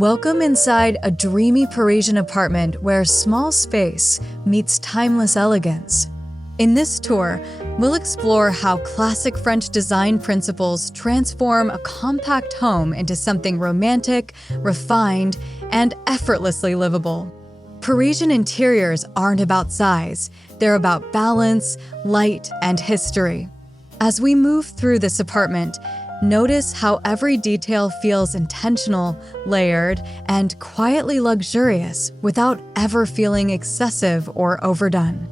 Welcome inside a dreamy Parisian apartment where small space meets timeless elegance. In this tour, we'll explore how classic French design principles transform a compact home into something romantic, refined, and effortlessly livable. Parisian interiors aren't about size, they're about balance, light, and history. As we move through this apartment, notice how every detail feels intentional, layered, and quietly luxurious without ever feeling excessive or overdone.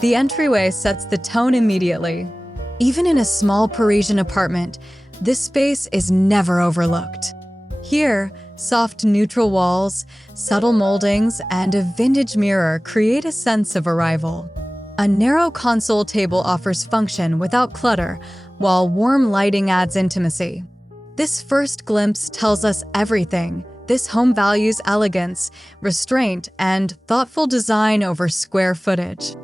The entryway sets the tone immediately. Even in a small Parisian apartment, this space is never overlooked. Here, soft neutral walls, subtle moldings, and a vintage mirror create a sense of arrival. A narrow console table offers function without clutter, while warm lighting adds intimacy. This first glimpse tells us everything. This home values elegance, restraint, and thoughtful design over square footage.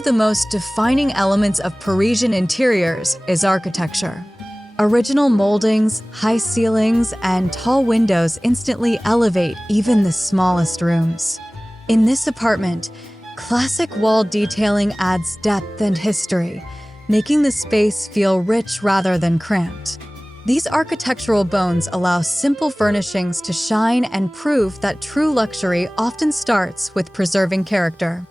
of the most defining elements of Parisian interiors is architecture. Original moldings, high ceilings, and tall windows instantly elevate even the smallest rooms. In this apartment, classic wall detailing adds depth and history, making the space feel rich rather than cramped. These architectural bones allow simple furnishings to shine and prove that true luxury often starts with preserving character.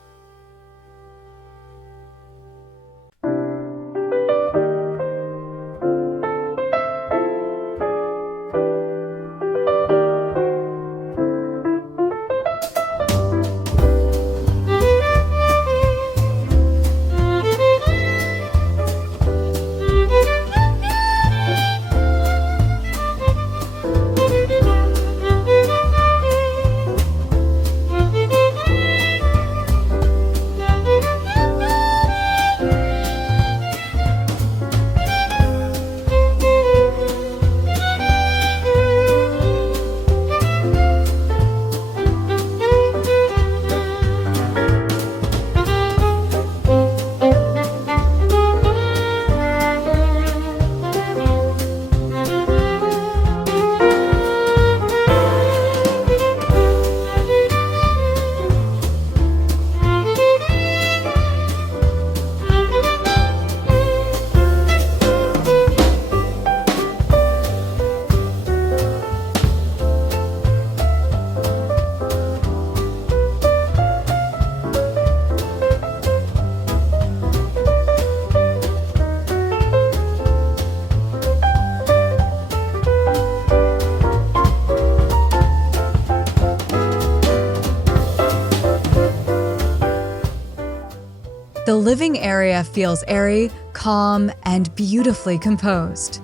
The living area feels airy, calm, and beautifully composed.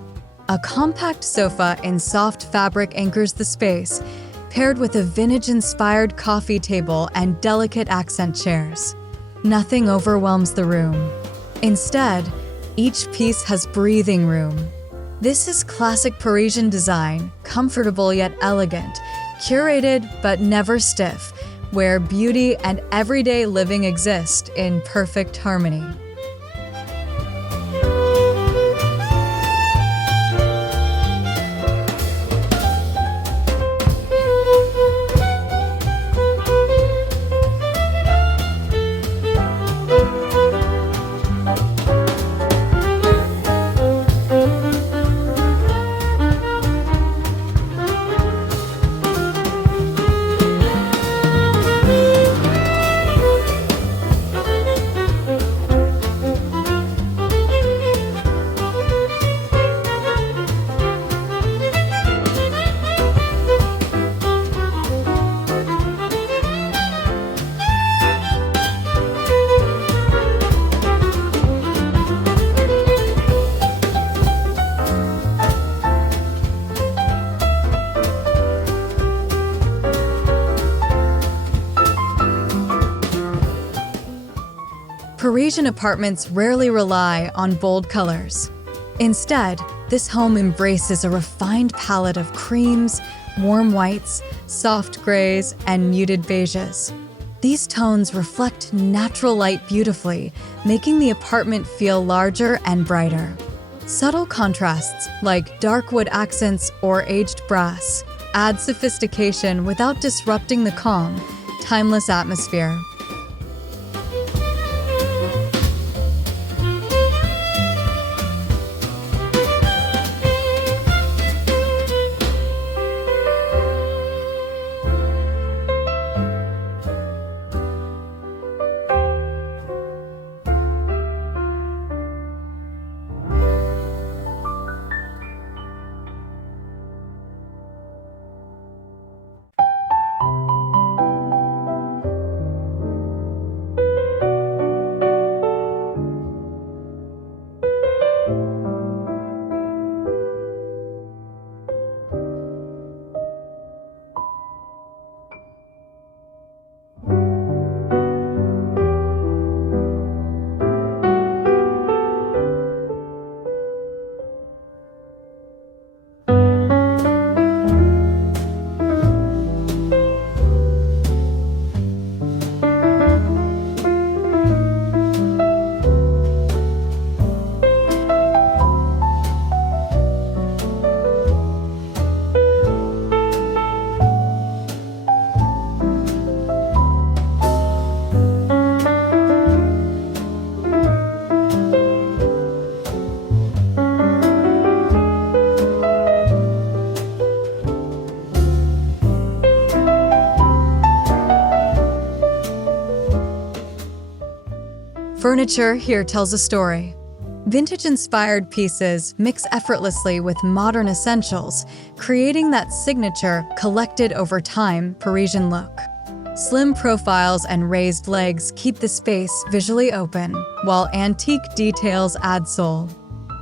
A compact sofa in soft fabric anchors the space, paired with a vintage-inspired coffee table and delicate accent chairs. Nothing overwhelms the room. Instead, each piece has breathing room. This is classic Parisian design, comfortable yet elegant, curated but never stiff, where beauty and everyday living exist in perfect harmony. Parisian apartments rarely rely on bold colors. Instead, this home embraces a refined palette of creams, warm whites, soft grays, and muted beiges. These tones reflect natural light beautifully, making the apartment feel larger and brighter. Subtle contrasts, like dark wood accents or aged brass, add sophistication without disrupting the calm, timeless atmosphere. Furniture here tells a story. Vintage-inspired pieces mix effortlessly with modern essentials, creating that signature, collected over time Parisian look. Slim profiles and raised legs keep the space visually open, while antique details add soul.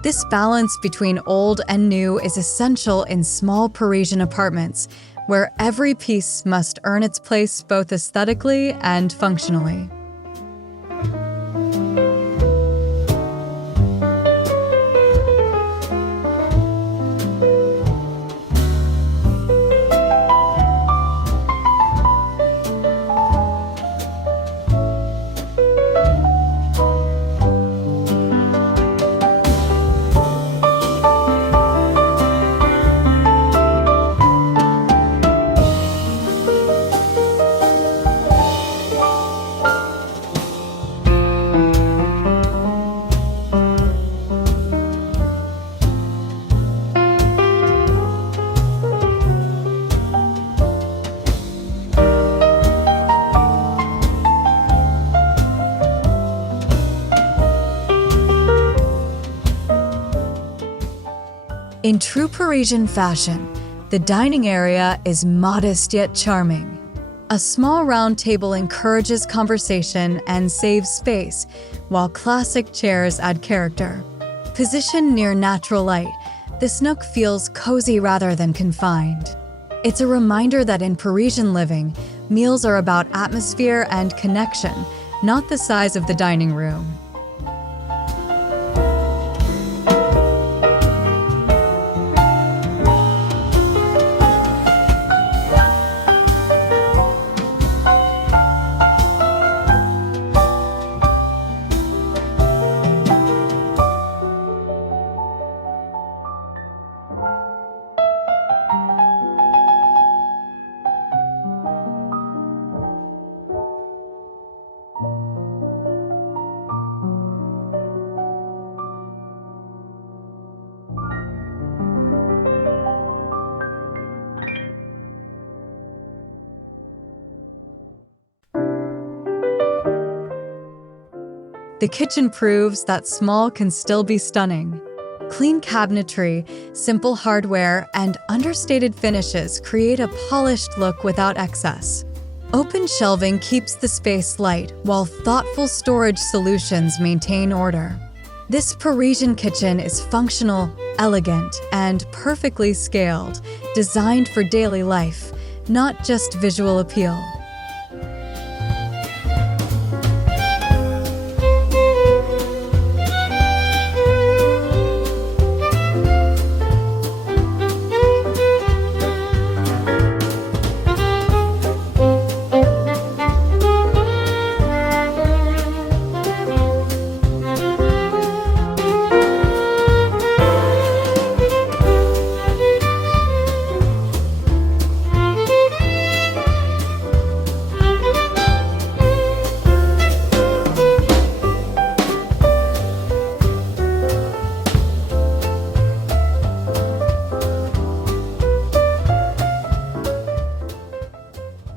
This balance between old and new is essential in small Parisian apartments, where every piece must earn its place both aesthetically and functionally. In true Parisian fashion, the dining area is modest yet charming. A small round table encourages conversation and saves space, while classic chairs add character. Positioned near natural light, this nook feels cozy rather than confined. It's a reminder that in Parisian living, meals are about atmosphere and connection, not the size of the dining room. The kitchen proves that small can still be stunning. Clean cabinetry, simple hardware, and understated finishes create a polished look without excess. Open shelving keeps the space light, while thoughtful storage solutions maintain order. This Parisian kitchen is functional, elegant, and perfectly scaled, designed for daily life, not just visual appeal.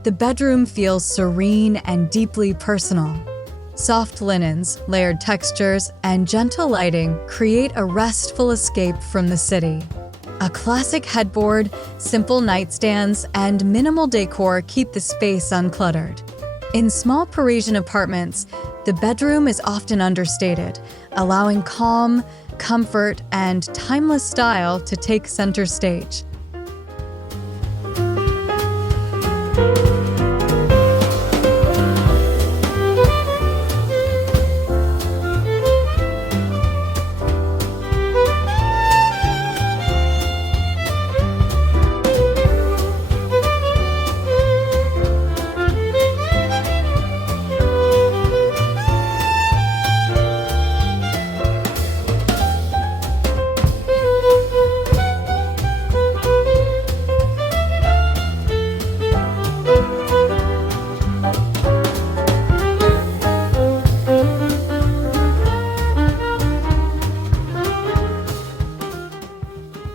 The bedroom feels serene and deeply personal. Soft linens, layered textures, and gentle lighting create a restful escape from the city. A classic headboard, simple nightstands, and minimal decor keep the space uncluttered. In small Parisian apartments, the bedroom is often understated, allowing calm, comfort, and timeless style to take center stage.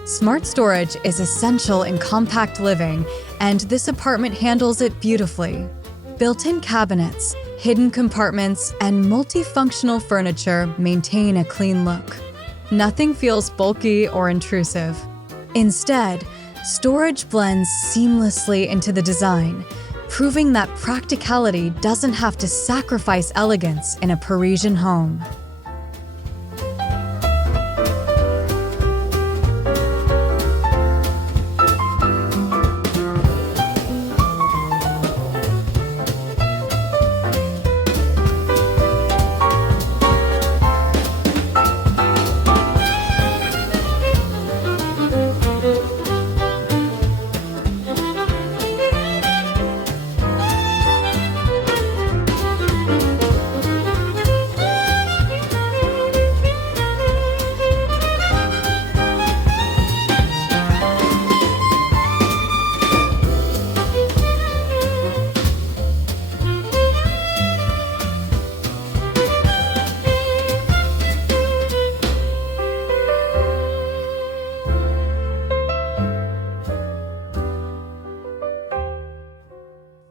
Smart storage is essential in compact living, and this apartment handles it beautifully. Built-in cabinets, Hidden compartments and multifunctional furniture maintain a clean look. Nothing feels bulky or intrusive. Instead, storage blends seamlessly into the design, proving that practicality doesn't have to sacrifice elegance in a Parisian home.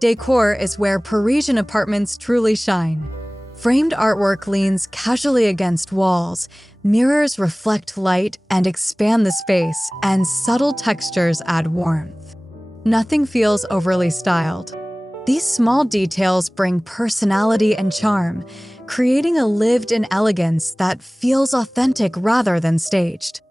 Decor is where Parisian apartments truly shine. Framed artwork leans casually against walls, mirrors reflect light and expand the space, and subtle textures add warmth. Nothing feels overly styled. These small details bring personality and charm, creating a lived-in elegance that feels authentic rather than staged.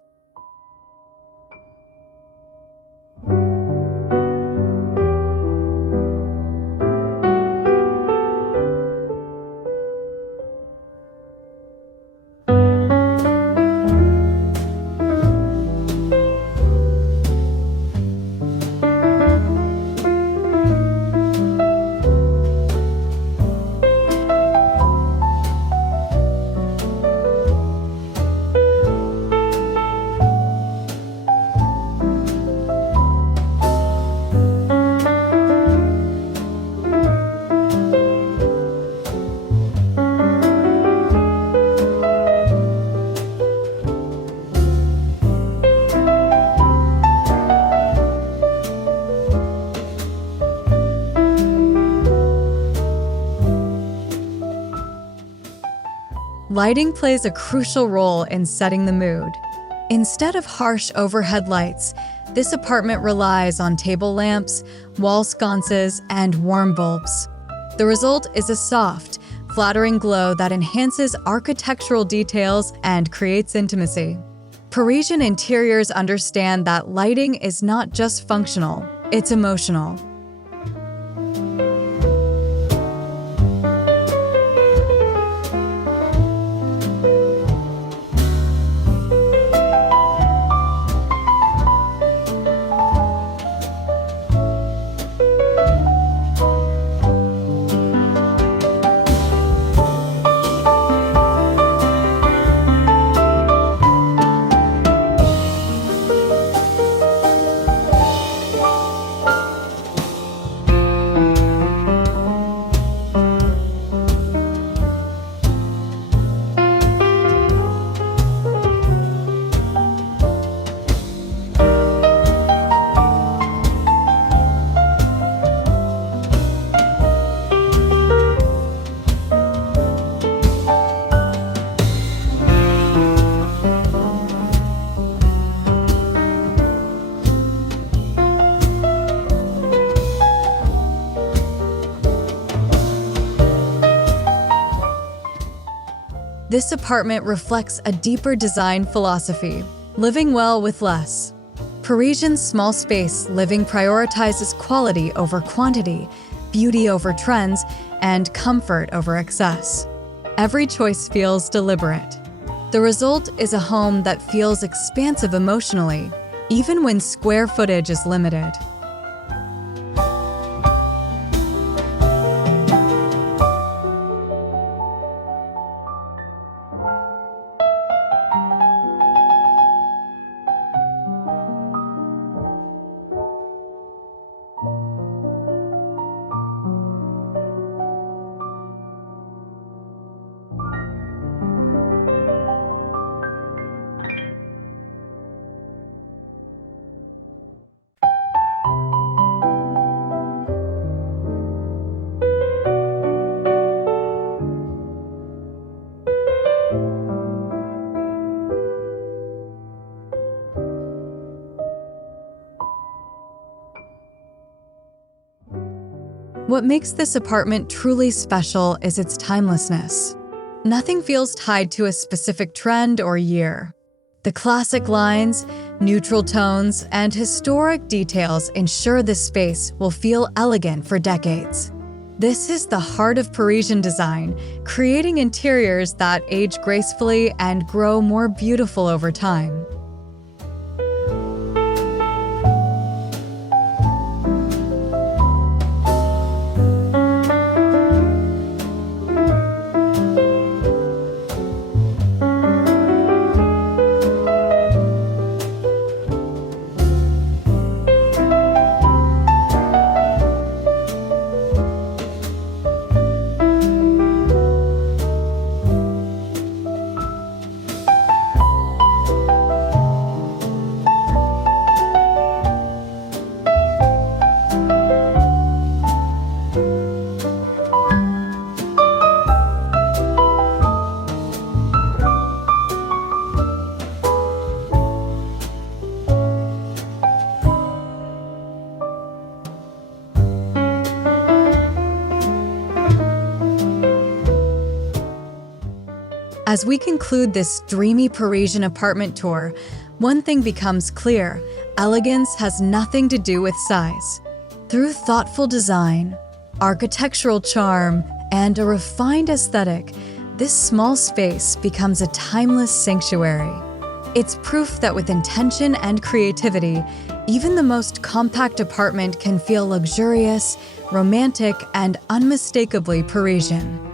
Lighting plays a crucial role in setting the mood. Instead of harsh overhead lights, this apartment relies on table lamps, wall sconces, and warm bulbs. The result is a soft, flattering glow that enhances architectural details and creates intimacy. Parisian interiors understand that lighting is not just functional, it's emotional. This apartment reflects a deeper design philosophy, living well with less. Parisian small space living prioritizes quality over quantity, beauty over trends, and comfort over excess. Every choice feels deliberate. The result is a home that feels expansive emotionally, even when square footage is limited. What makes this apartment truly special is its timelessness. Nothing feels tied to a specific trend or year. The classic lines, neutral tones, and historic details ensure this space will feel elegant for decades. This is the heart of Parisian design, creating interiors that age gracefully and grow more beautiful over time. As we conclude this dreamy Parisian apartment tour, one thing becomes clear: elegance has nothing to do with size. Through thoughtful design, architectural charm, and a refined aesthetic, this small space becomes a timeless sanctuary. It's proof that with intention and creativity, even the most compact apartment can feel luxurious, romantic, and unmistakably Parisian.